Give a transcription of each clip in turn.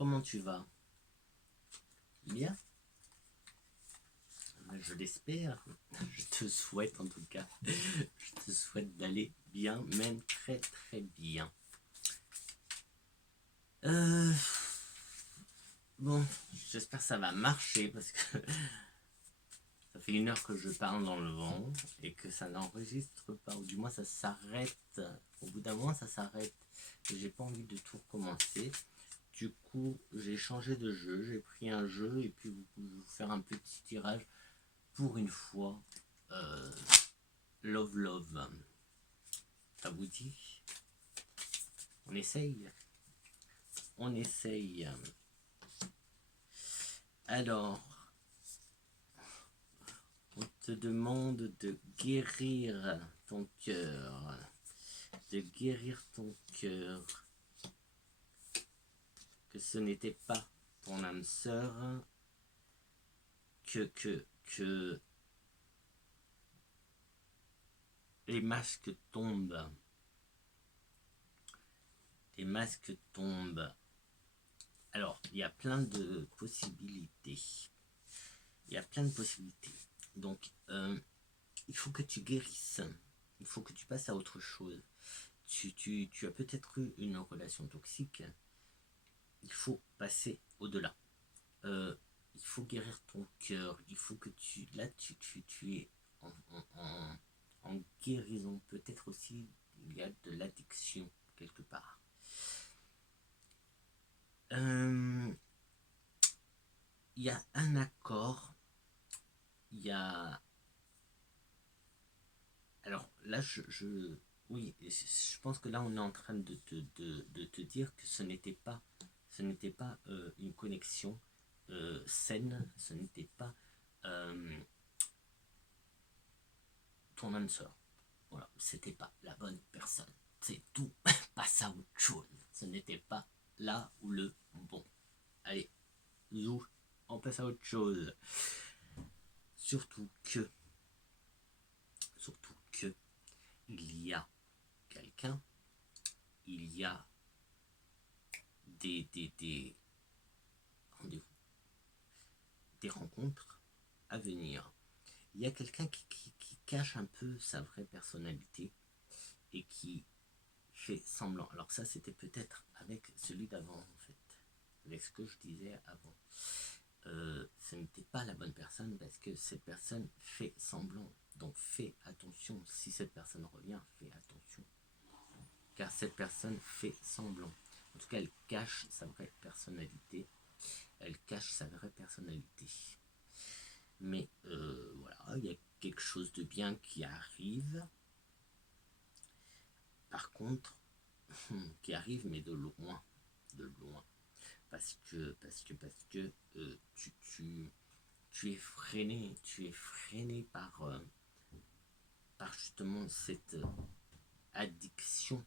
Comment tu vas? Bien? Je l'espère. Je te souhaite en tout cas. Je te souhaite d'aller bien, même très très bien. Bon, j'espère que ça va marcher parce que ça fait 1 heure que je parle dans le vent et que ça n'enregistre pas, ou du moins ça s'arrête. Au bout d'un moment, ça s'arrête. J'ai pas envie de tout recommencer. Du coup, j'ai changé de jeu. J'ai pris un jeu et puis vous pouvez vous faire un petit tirage pour une fois. Love Love. Ça vous dit? On essaye? On essaye. Alors, on te demande de guérir ton cœur. De guérir ton cœur. Que ce n'était pas ton âme sœur. Que les masques tombent. Les masques tombent. Alors, il y a plein de possibilités. Il y a plein de possibilités. Donc, il faut que tu guérisses. Il faut que tu passes à autre chose. Tu as peut-être eu une relation toxique. Il faut passer au-delà. Il faut guérir ton cœur. Il faut que tu... Là, tu es en guérison. Peut-être aussi, il y a de l'addiction quelque part. Il y a un accord. Il y a... Alors là, oui, je pense que là, on est en train de te dire que ce n'était pas une connexion saine, ce n'était pas ton âme sœur. Voilà, c'était pas la bonne personne. C'est tout. Passe à autre chose. Ce n'était pas là ou le bon. Allez, zou, on passe à autre chose. Surtout que il y a quelqu'un, il y a des rendez-vous, des rencontres à venir. Il y a quelqu'un qui cache un peu sa vraie personnalité et qui fait semblant. Alors ça, c'était peut-être avec celui d'avant, en fait, avec ce que je disais avant. Ce n'était pas la bonne personne parce que cette personne fait semblant. Donc fais attention. Si cette personne revient, fais attention. Car cette personne fait semblant. En tout cas, elle cache sa vraie personnalité. Elle cache sa vraie personnalité. Mais voilà, il y a quelque chose de bien qui arrive. Par contre, qui arrive, mais de loin. De loin. Parce que tu es freiné par justement cette addiction.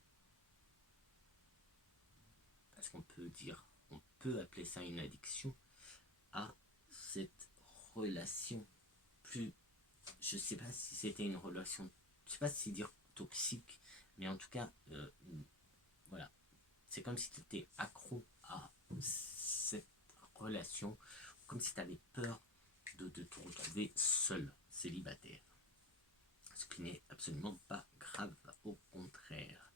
Parce qu'on peut appeler ça une addiction à cette relation. Plus, je sais pas si c'était une relation, je sais pas si dire toxique, mais en tout cas, voilà, c'est comme si tu étais accro à cette relation, comme si tu avais peur de te retrouver seul, célibataire. Ce qui n'est absolument pas grave, au contraire.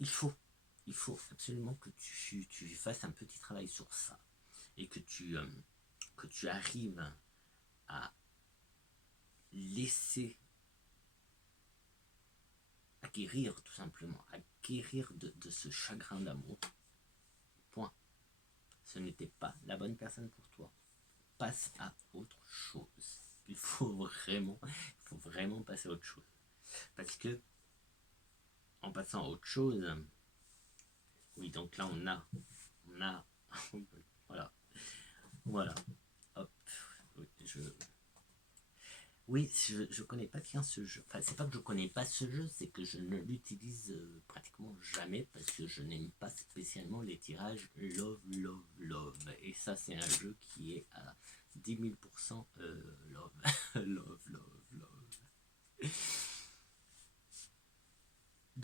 Il faut absolument que tu fasses un petit travail sur ça et que tu arrives à laisser, à guérir tout simplement, à guérir de ce chagrin d'amour. Point. Ce n'était pas la bonne personne pour toi. Passe à autre chose. Il faut vraiment passer à autre chose. Parce que en passant à autre chose, oui, donc là on a voilà, hop, oui, je connais pas bien ce jeu. Enfin, c'est pas que je connais pas ce jeu, c'est que je ne l'utilise pratiquement jamais parce que je n'aime pas spécialement les tirages love. Et ça, c'est un jeu qui est à 10 000% love. love.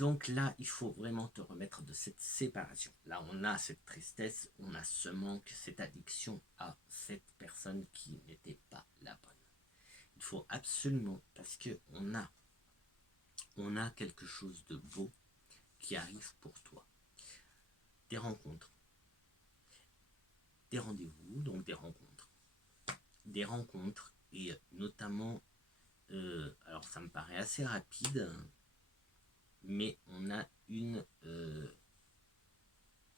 Donc là, il faut vraiment te remettre de cette séparation. Là, on a cette tristesse, on a ce manque, cette addiction à cette personne qui n'était pas la bonne. Il faut absolument, parce que on a quelque chose de beau qui arrive pour toi. Des rencontres, des rendez-vous, donc des rencontres, et notamment, alors ça me paraît assez rapide, mais on a une...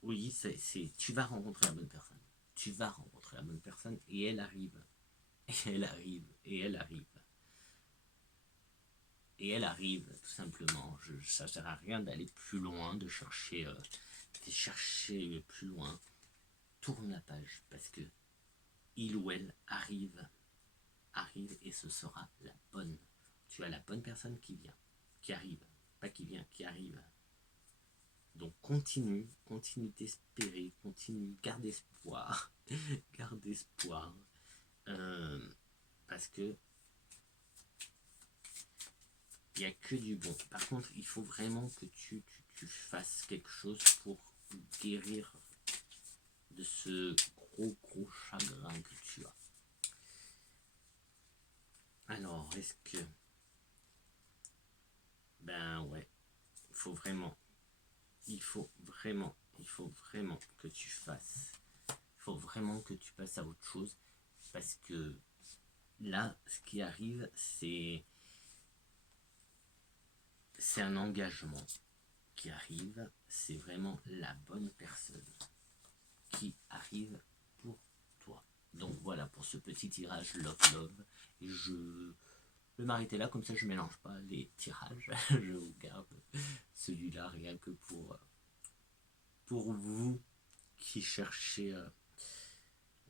oui, tu vas rencontrer la bonne personne. Tu vas rencontrer la bonne personne et elle arrive. Et elle arrive. Et elle arrive. Et elle arrive, tout simplement. Ça ne sert à rien d'aller plus loin, de chercher plus loin. Tourne la page parce que il ou elle arrive et ce sera la bonne. Tu as la bonne personne qui vient, qui arrive. Pas qui vient, qui arrive. Donc continue d'espérer, garde espoir, garde espoir, parce que il n'y a que du bon. Par contre, il faut vraiment que tu fasses quelque chose pour guérir de ce gros chagrin que tu as. Alors, est-ce que... Ben ouais, il faut vraiment que tu fasses. Il faut vraiment que tu passes à autre chose. Parce que là, ce qui arrive, c'est un engagement qui arrive. C'est vraiment la bonne personne qui arrive pour toi. Donc voilà pour ce petit tirage love. Et je vais m'arrêter là, comme ça je mélange pas les tirages. Je vous garde celui-là rien que pour vous qui cherchez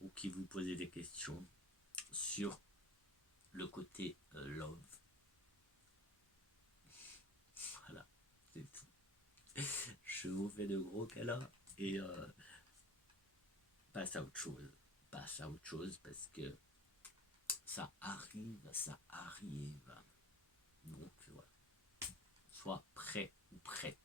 ou qui vous posez des questions sur le côté love. Voilà, c'est tout. Je vous fais de gros câlins et passe à autre chose. Passe à autre chose parce que ça arrive. Donc voilà. Sois prêt ou prête.